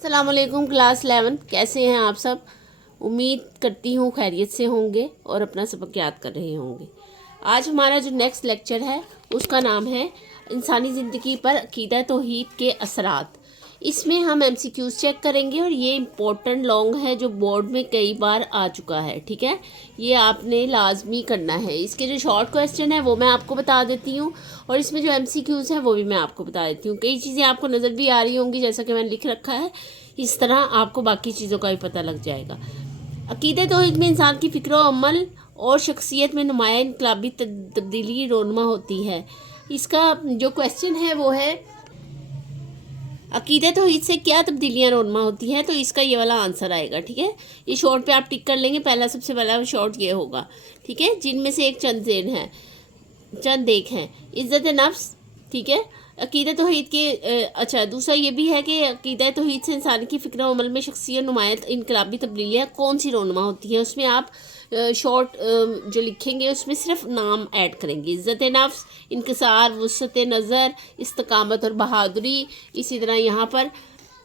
السلام علیکم کلاس 11 کیسے ہیں آپ سب؟ امید کرتی ہوں خیریت سے ہوں گے اور اپنا سبق یاد کر رہے ہوں گے۔ آج ہمارا جو نیکسٹ لیکچر ہے اس کا نام ہے انسانی زندگی پر عقیدہ توحید کے اثرات۔ اس میں ہم ایم سی کیوز چیک کریں گے اور یہ امپورٹنٹ لانگ ہے جو بورڈ میں کئی بار آ چکا ہے، ٹھیک ہے؟ یہ آپ نے لازمی کرنا ہے۔ اس کے جو شارٹ کویسچن ہے وہ میں آپ کو بتا دیتی ہوں اور اس میں جو ایم سی کیوز ہیں وہ بھی میں آپ کو بتا دیتی ہوں۔ کئی چیزیں آپ کو نظر بھی آ رہی ہوں گی جیسا کہ میں نے لکھ رکھا ہے، اس طرح آپ کو باقی چیزوں کا بھی پتہ لگ جائے گا۔ عقیدہ توحید میں انسان کی فکر و عمل اور شخصیت میں نمایاں انقلابی تبدیلی رونما ہوتی ہے۔ اس کا جو کویسچن ہے وہ ہے عقیدہ توحید سے کیا تبدیلیاں رونما ہوتی ہیں، تو اس کا یہ والا آنسر آئے گا، ٹھیک ہے؟ یہ شارٹ پہ آپ ٹک کر لیں گے، سب سے پہلا شارٹ یہ ہوگا، ٹھیک ہے؟ جن میں سے چند ایک ہیں عزت نفس، ٹھیک ہے؟ عقیدہ توحید کے اچھا دوسرا یہ بھی ہے کہ عقیدہ توحید سے انسان کی فکر و عمل میں شخصی اور نمایاں انقلابی تبدیلیاں کون سی رونما ہوتی ہیں۔ اس میں آپ شارٹ جو لکھیں گے اس میں صرف نام ایڈ کریں گے۔ عزت نفس، انکسار، وسعت نظر، استقامت اور بہادری، اسی طرح یہاں پر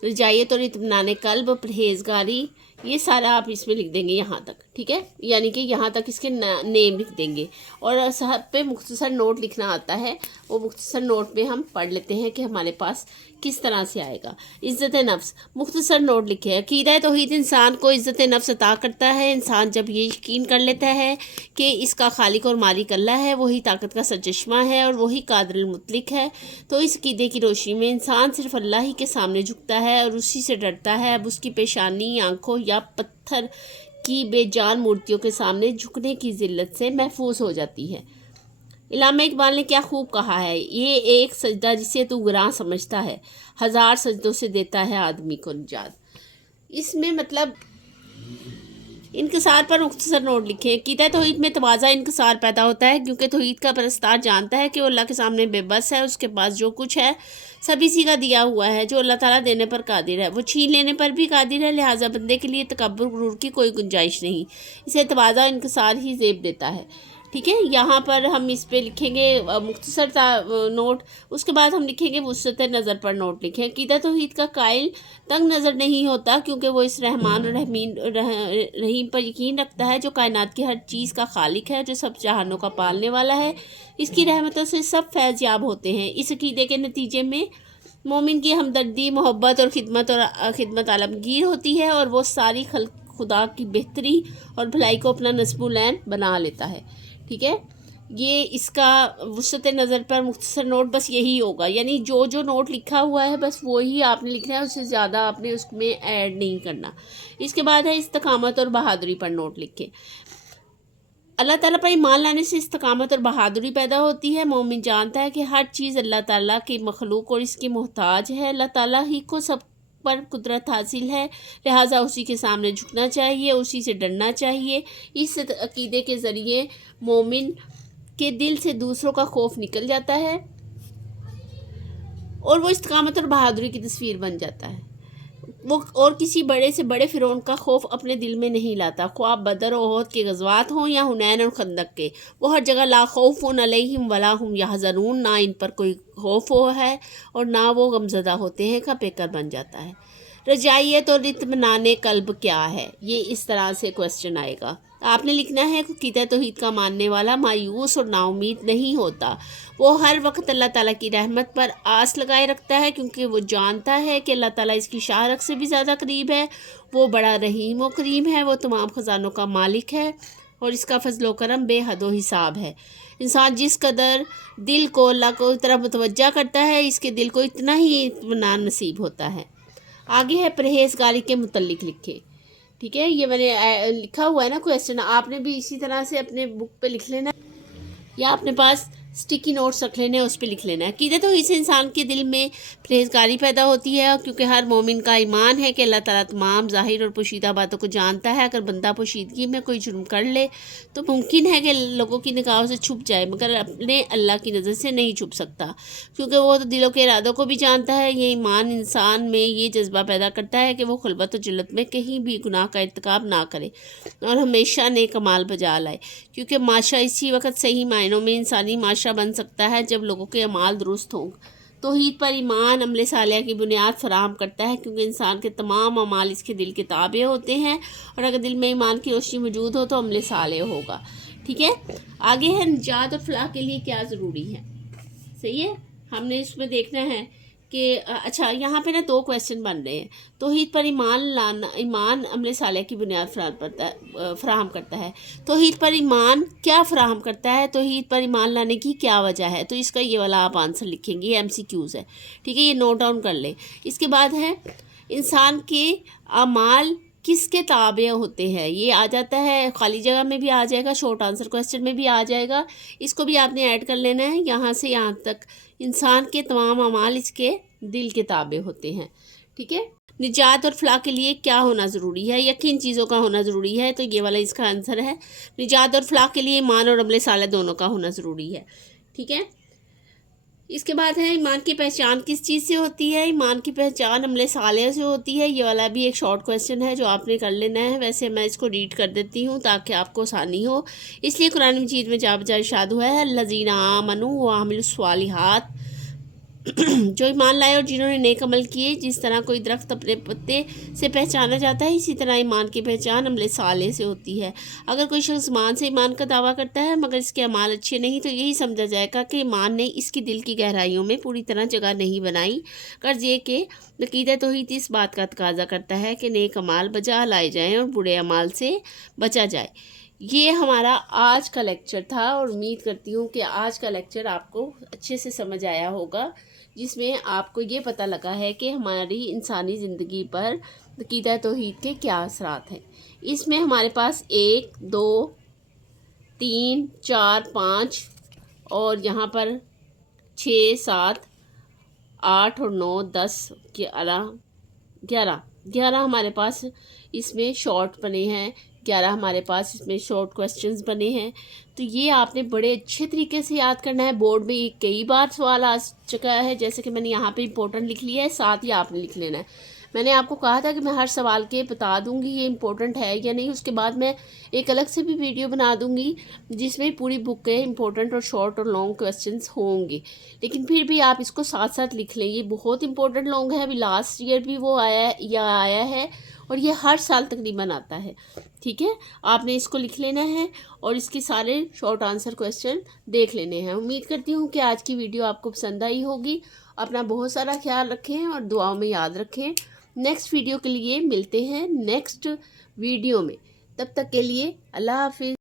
رجائیت اور اطمینان قلب، پرہیزگاری، یہ سارا آپ اس میں لکھ دیں گے یہاں تک، ٹھیک ہے؟ یعنی کہ یہاں تک اس کے نیم لکھ دیں گے اور صاحب پہ مختصر نوٹ لکھنا آتا ہے، وہ مختصر نوٹ میں ہم پڑھ لیتے ہیں کہ ہمارے پاس کس طرح سے آئے گا۔ عزت نفس، مختصر نوٹ لکھے، عقیدہ توحید انسان کو عزت نفس عطا کرتا ہے۔ انسان جب یہ یقین کر لیتا ہے کہ اس کا خالق اور مالک اللہ ہے، وہی طاقت کا سرچشمہ ہے اور وہی قادر المطلق ہے، تو اس عقیدے کی روشنی میں انسان صرف اللہ ہی کے سامنے جھکتا ہے اور اسی سے ڈرتا ہے۔ اب اس کی پیشانی، آنکھوں یا پتھر کی بے جان مورتیوں کے سامنے جھکنے کی ذلت سے محفوظ ہو جاتی ہے۔ علامہ اقبال نے کیا خوب کہا ہے، یہ ایک سجدہ جسے تو گراں سمجھتا ہے، ہزار سجدوں سے دیتا ہے آدمی کو نجات۔ اس میں مطلب انکسار پر مختصر نوٹ لکھیں۔ عقیدہ توحید میں تواضع انکسار پیدا ہوتا ہے کیونکہ توحید کا پرستار جانتا ہے کہ وہ اللہ کے سامنے بے بس ہے، اس کے پاس جو کچھ ہے سب اسی کا دیا ہوا ہے، جو اللہ تعالیٰ دینے پر قادر ہے وہ چھین لینے پر بھی قادر ہے، لہٰذا بندے کے لیے تکبر غرور کی کوئی گنجائش نہیں، اسے تواضع انکسار ہی زیب دیتا ہے، ٹھیک ہے؟ یہاں پر ہم اس پہ لکھیں گے مختصر نوٹ، اس کے بعد ہم لکھیں گے وسعت نظر پر نوٹ لکھیں۔ عقیدہ توحید کا قائل تنگ نظر نہیں ہوتا کیونکہ وہ اس رحمان رحیم پر یقین رکھتا ہے جو کائنات کی ہر چیز کا خالق ہے، جو سب جہانوں کا پالنے والا ہے، اس کی رحمتوں سے سب فیض یاب ہوتے ہیں۔ اس عقیدے کے نتیجے میں مومن کی ہمدردی، محبت اور خدمت عالمگیر ہوتی ہے اور وہ ساری خلق خدا کی بہتری اور بھلائی کو اپنا نصب العین بنا لیتا ہے، ٹھیک ہے؟ یہ اس کا وسعت نظر پر مختصر نوٹ بس یہی ہوگا، یعنی جو نوٹ لکھا ہوا ہے بس وہی آپ نے لکھنا ہے، اس سے زیادہ آپ نے اس میں ایڈ نہیں کرنا۔ اس کے بعد ہے استقامت اور بہادری پر نوٹ لکھیں۔ اللہ تعالیٰ پر ایمان لانے سے استقامت اور بہادری پیدا ہوتی ہے۔ مومن جانتا ہے کہ ہر چیز اللہ تعالیٰ کی مخلوق اور اس کی محتاج ہے، اللہ تعالیٰ ہی کو سب پر قدرت حاصل ہے، لہٰذا اسی کے سامنے جھکنا چاہیے، اسی سے ڈرنا چاہیے۔ اس عقیدے کے ذریعے مومن کے دل سے دوسروں کا خوف نکل جاتا ہے اور وہ استقامت اور بہادری کی تصویر بن جاتا ہے۔ وہ اور کسی بڑے سے بڑے فرعون کا خوف اپنے دل میں نہیں لاتا، خواہ بدر و احد کے غزوات ہوں یا حنین اور خندق کے، وہ ہر جگہ لا خوف علیہم ولا ہم یحزنون، نہ ان پر کوئی خوف ہے اور نہ وہ غمزدہ ہوتے ہیں کا پیکر بن جاتا ہے۔ رجائیت اور اطمینان قلب کیا ہے، یہ اس طرح سے کویسچن آئے گا۔ آپ نے لکھنا ہے کہ عقیدہ توحید کا ماننے والا مایوس اور نا امید نہیں ہوتا، وہ ہر وقت اللہ تعالیٰ کی رحمت پر آس لگائے رکھتا ہے کیونکہ وہ جانتا ہے کہ اللہ تعالیٰ اس کی شاہ رگ سے بھی زیادہ قریب ہے، وہ بڑا رحیم و کریم ہے، وہ تمام خزانوں کا مالک ہے اور اس کا فضل و کرم بے حد و حساب ہے۔ انسان جس قدر دل کو اللہ کو طرف متوجہ کرتا ہے، اس کے دل کو اتنا ہی اطمینان نصیب ہوتا ہے۔ آگے ہے پرہیزگاری کے متعلق لکھیں، ٹھیک ہے؟ یہ میں نے لکھا ہوا ہے نا کویسچن، آپ نے بھی اسی طرح سے اپنے بک پہ لکھ لینا یا اپنے پاس اسٹکی نوٹس رکھ لینے اس پہ لکھ لینا ہے۔ عقیدہ توحید سے انسان کے دل میں پرہیزگاری پیدا ہوتی ہے کیونکہ ہر مومن کا ایمان ہے کہ اللہ تعالیٰ تمام ظاہر اور پوشیدہ باتوں کو جانتا ہے۔ اگر بندہ پوشیدگی میں کوئی جرم کر لے تو ممکن ہے کہ لوگوں کی نگاہوں سے چھپ جائے، مگر اپنے اللہ کی نظر سے نہیں چھپ سکتا کیونکہ وہ تو دلوں کے ارادوں کو بھی جانتا ہے۔ یہ ایمان انسان میں یہ جذبہ پیدا کرتا ہے کہ وہ خلوت و جلت میں کہیں بھی گناہ کا ارتکاب نہ کرے اور ہمیشہ نیک اعمال بجا لائے، کیونکہ معاشرہ اسی وقت صحیح معنوں میں انسانی معاشرہ بن سکتا ہے جب لوگوں کے اعمال درست ہوں۔ توحید پر ایمان عمل صالحہ کی بنیاد فراہم کرتا ہے، کیونکہ انسان کے تمام اعمال اس کے دل کے تابع ہوتے ہیں، اور اگر دل میں ایمان کی روشنی موجود ہو تو عمل صالح ہوگا. ٹھیک ہے. آگے ہے نجات اور فلاح کے لیے کیا ضروری ہے. صحیح ہے. ہم نے اس میں دیکھنا ہے کہ اچھا یہاں پہ نا 2 کویسچن بن رہے ہیں. توحید پر ایمان عمل صالح کی بنیاد فراہم کرتا ہے. توحید پر ایمان کیا فراہم کرتا ہے؟ توحید پر ایمان لانے کی کیا وجہ ہے؟ تو اس کا یہ والا آپ آنسر لکھیں گے. یہ MCQs ہے. ٹھیک ہے. یہ نوٹ ڈاؤن کر لیں. اس کے بعد ہے انسان کے اعمال کس کے تابع ہوتے ہیں. یہ آ جاتا ہے خالی جگہ میں بھی آ جائے گا، شارٹ آنسر کویسچن میں بھی آ جائے گا. اس کو بھی آپ نے ایڈ کر لینا ہے. یہاں سے یہاں تک انسان کے تمام اعمال اس کے دل کے تابع ہوتے ہیں. ٹھیک ہے. نجات اور فلاح کے لیے کیا ہونا ضروری ہے؟ یقین چیزوں کا ہونا ضروری ہے. تو یہ والا اس کا آنسر ہے. نجات اور فلاح کے لیے ایمان اور عمل صالح دونوں کا ہونا ضروری ہے. ٹھیک ہے. اس کے بعد ہے ایمان کی پہچان کس چیز سے ہوتی ہے؟ ایمان کی پہچان عمل صالح سے ہوتی ہے. یہ والا بھی ایک شارٹ کویسچن ہے جو آپ نے کر لینا ہے. ویسے میں اس کو ریڈ کر دیتی ہوں تاکہ آپ کو آسانی ہو. اس لیے قرآن مجید میں جا بجا ارشاد ہوا ہے الذین آمنوا وعملوا الصالحات، جو ایمان لائے اور جنہوں نے نیک عمل کیے. جس طرح کوئی درخت اپنے پتے سے پہچانا جاتا ہے، اسی طرح ایمان کی پہچان عمل صالح سے ہوتی ہے. اگر کوئی شخص ایمان سے ایمان کا دعویٰ کرتا ہے مگر اس کے اعمال اچھے نہیں، تو یہی سمجھا جائے گا کہ ایمان نے اس کی دل کی گہرائیوں میں پوری طرح جگہ نہیں بنائی. غرض یہ کہ عقیدہ توحید اس بات کا تقاضا کرتا ہے کہ نیک اعمال بجا لائے جائیں اور برے اعمال سے بچا جائے. یہ ہمارا آج کا لیکچر تھا، اور امید کرتی ہوں کہ آج کا لیکچر آپ کو اچھے سے سمجھ آیا ہوگا، جس میں آپ کو یہ پتہ لگا ہے کہ ہماری انسانی زندگی پر عقیدہ توحید کے کیا اثرات ہیں. اس میں ہمارے پاس 1 2 3 4 5 اور یہاں پر 6 7 8 اور 9 10 11 ہمارے پاس اس میں شارٹ بنے ہیں. 11 ہمارے پاس اس میں شارٹ کویسچنز بنے ہیں. تو یہ آپ نے بڑے اچھے طریقے سے یاد کرنا ہے. بورڈ میں کئی بار سوال آ چکا ہے، جیسے کہ میں نے یہاں پہ امپورٹنٹ لکھ لیا ہے، ساتھ ہی آپ نے لکھ لینا ہے. میں نے آپ کو کہا تھا کہ میں ہر سوال کے بتا دوں گی یہ امپورٹنٹ ہے یا نہیں. اس کے بعد میں ایک الگ سے بھی ویڈیو بنا دوں گی جس میں پوری بک کے امپورٹنٹ اور شارٹ اور لانگ کویسچنز ہوں گے. لیکن پھر بھی آپ اس کو ساتھ ساتھ لکھ لیں. یہ بہت امپورٹنٹ لانگ ہے. ابھی لاسٹ ایئر بھی وہ آیا ہے اور یہ ہر سال تقریباً آتا ہے. ٹھیک ہے. آپ نے اس کو لکھ لینا ہے اور اس کے سارے شارٹ آنسر کویسچن دیکھ لینے ہیں. امید کرتی ہوں کہ آج کی ویڈیو آپ کو پسند آئی ہوگی. اپنا بہت سارا خیال رکھیں اور دعاؤں میں یاد رکھیں. نیکسٹ ویڈیو کے لیے ملتے ہیں نیکسٹ ویڈیو میں. تب تک کے لیے اللہ حافظ.